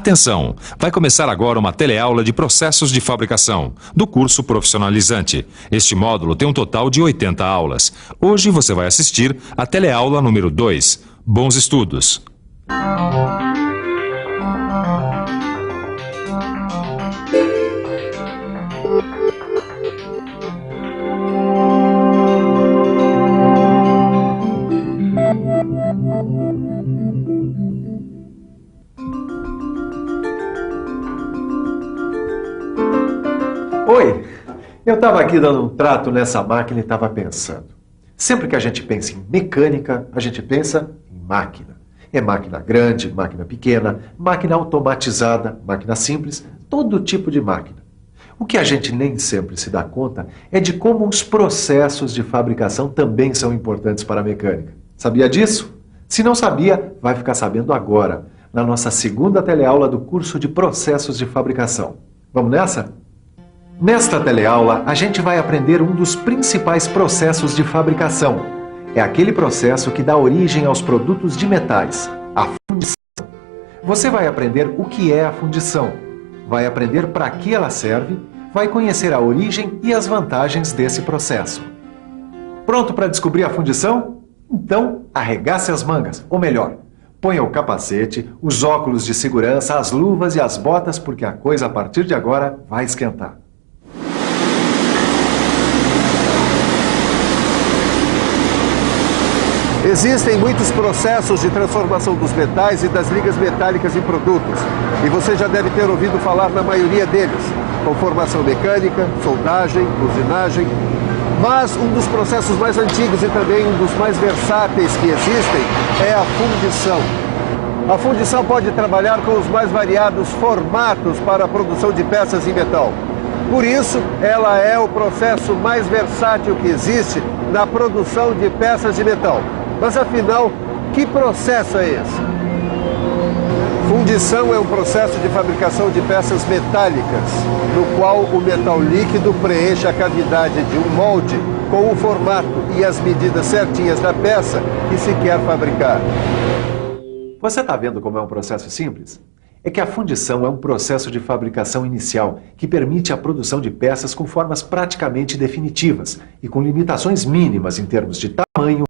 Atenção! Vai começar agora uma teleaula de processos de fabricação, do curso profissionalizante. Este módulo tem um total de 80 aulas. Hoje você vai assistir a teleaula número 2. Bons estudos! Oi, eu estava aqui dando um trato nessa máquina e estava pensando. Sempre que a gente pensa em mecânica, a gente pensa em máquina. É máquina grande, máquina pequena, máquina automatizada, máquina simples, todo tipo de máquina. O que a gente nem sempre se dá conta é de como os processos de fabricação também são importantes para a mecânica. Sabia disso? Se não sabia, vai ficar sabendo agora, na nossa segunda teleaula do curso de processos de fabricação. Vamos nessa? Nesta teleaula, a gente vai aprender um dos principais processos de fabricação. É aquele processo que dá origem aos produtos de metais, a fundição. Você vai aprender o que é a fundição, vai aprender para que ela serve, vai conhecer a origem e as vantagens desse processo. Pronto para descobrir a fundição? Então, arregace as mangas, ou melhor, ponha o capacete, os óculos de segurança, as luvas e as botas, porque a coisa a partir de agora vai esquentar. Existem muitos processos de transformação dos metais e das ligas metálicas em produtos, e você já deve ter ouvido falar na maioria deles, conformação mecânica, soldagem, usinagem. Mas um dos processos mais antigos e também um dos mais versáteis que existem é a fundição. A fundição pode trabalhar com os mais variados formatos para a produção de peças em metal. Por isso, ela é o processo mais versátil que existe na produção de peças de metal. Mas afinal, que processo é esse? Fundição é um processo de fabricação de peças metálicas, no qual o metal líquido preenche a cavidade de um molde com o formato e as medidas certinhas da peça que se quer fabricar. Você está vendo como é um processo simples? É que a fundição é um processo de fabricação inicial que permite a produção de peças com formas praticamente definitivas e com limitações mínimas em termos de tamanho,